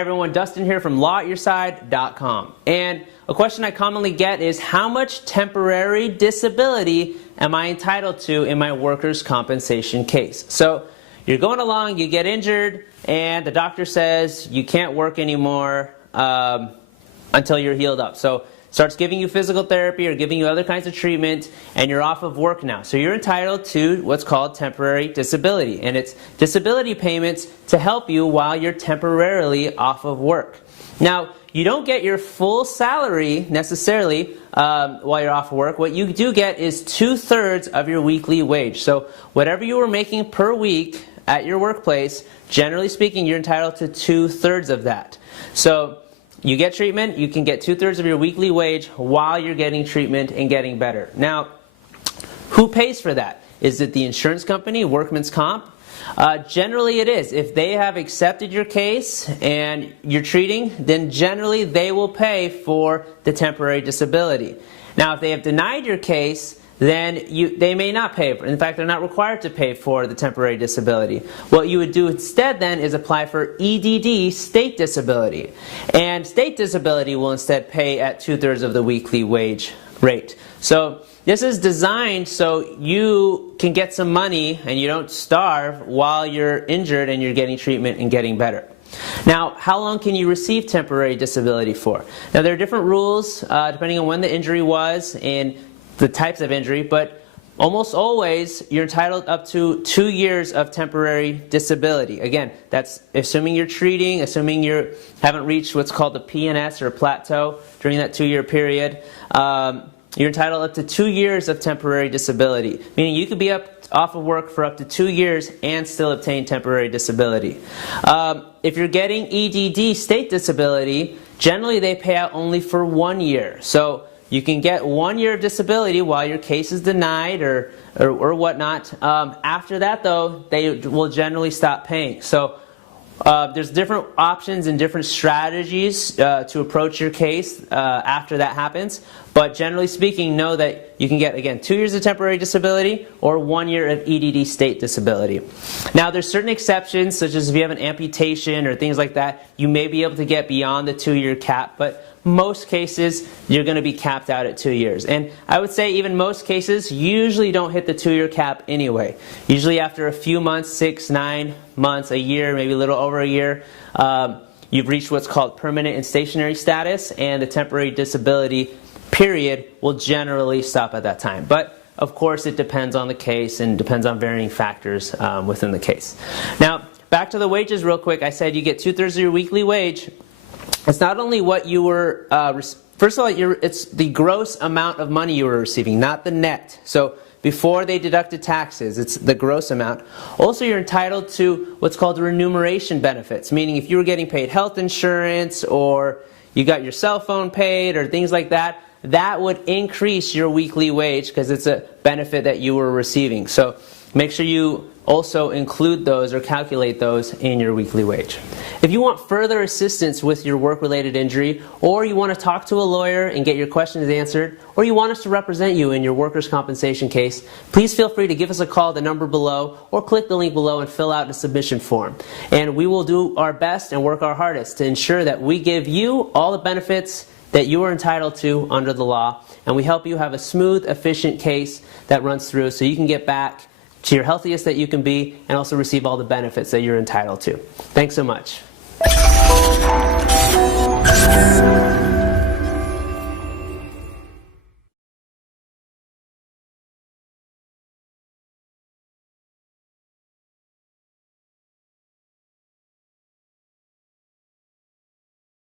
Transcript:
Hi everyone, Dustin here from lawyourside.com. And a question I commonly get is, how much temporary disability am I entitled to in my workers' compensation case? So you're going along, you get injured, and the doctor says you can't work anymore until you're healed up. So starts giving you physical therapy or giving you other kinds of treatment, and you're off of work now. So you're entitled to what's called temporary disability, and it's disability payments to help you while you're temporarily off of work. Now, you don't get your full salary necessarily while you're off of work. What you do get is 2/3 of your weekly wage. So whatever you were making per week at your workplace, generally speaking, you're entitled to 2/3 of that. So you get treatment, you can get 2/3 of your weekly wage while you're getting treatment and getting better. Now, who pays for that? Is it the insurance company, workman's comp? Generally it is. If they have accepted your case and you're treating, then generally they will pay for the temporary disability. Now, if they have denied your case, then they may not pay for it. In fact, they're not required to pay for the temporary disability. What you would do instead then is apply for EDD, state disability. And state disability will instead pay at 2/3 of the weekly wage rate. So this is designed so you can get some money and you don't starve while you're injured and you're getting treatment and getting better. Now, how long can you receive temporary disability for? Now, there are different rules depending on when the injury was and the types of injury, but almost always you're entitled up to 2 years of temporary disability. Again, that's assuming you're treating, assuming you haven't reached what's called the PNS or plateau during that 2-year period. You're entitled up to 2 years of temporary disability, meaning you could be off of work for up to 2 years and still obtain temporary disability. If you're getting EDD, state disability, generally they pay out only for 1 year. So you can get 1 year of disability while your case is denied or whatnot. After that, though, they will generally stop paying. So there's different options and different strategies to approach your case after that happens. But generally speaking, know that you can get, again, 2 years of temporary disability or 1 year of EDD state disability. Now, there's certain exceptions, such as if you have an amputation or things like that, you may be able to get beyond the 2-year cap. But most cases, you're going to be capped out at 2 years. And I would say even most cases usually don't hit the 2-year cap anyway. Usually after a few months, 6, 9 months, a year, maybe a little over a year, you've reached what's called permanent and stationary status, and the temporary disability period will generally stop at that time. But of course, it depends on the case and depends on varying factors within the case. Now, back to the wages real quick. I said you get 2/3 of your weekly wage. It's not only what you were, first of all, it's the gross amount of money you were receiving, not the net. So before they deducted taxes, it's the gross amount. Also, you're entitled to what's called remuneration benefits, meaning if you were getting paid health insurance or you got your cell phone paid or things like that, that would increase your weekly wage because it's a benefit that you were receiving. So make sure you also include those or calculate those in your weekly wage. If you want further assistance with your work-related injury, or you want to talk to a lawyer and get your questions answered, or you want us to represent you in your workers' compensation case, please feel free to give us a call at the number below or click the link below and fill out a submission form. And we will do our best and work our hardest to ensure that we give you all the benefits that you are entitled to under the law, and we help you have a smooth, efficient case that runs through so you can get back to your healthiest that you can be and also receive all the benefits that you're entitled to. Thanks so much.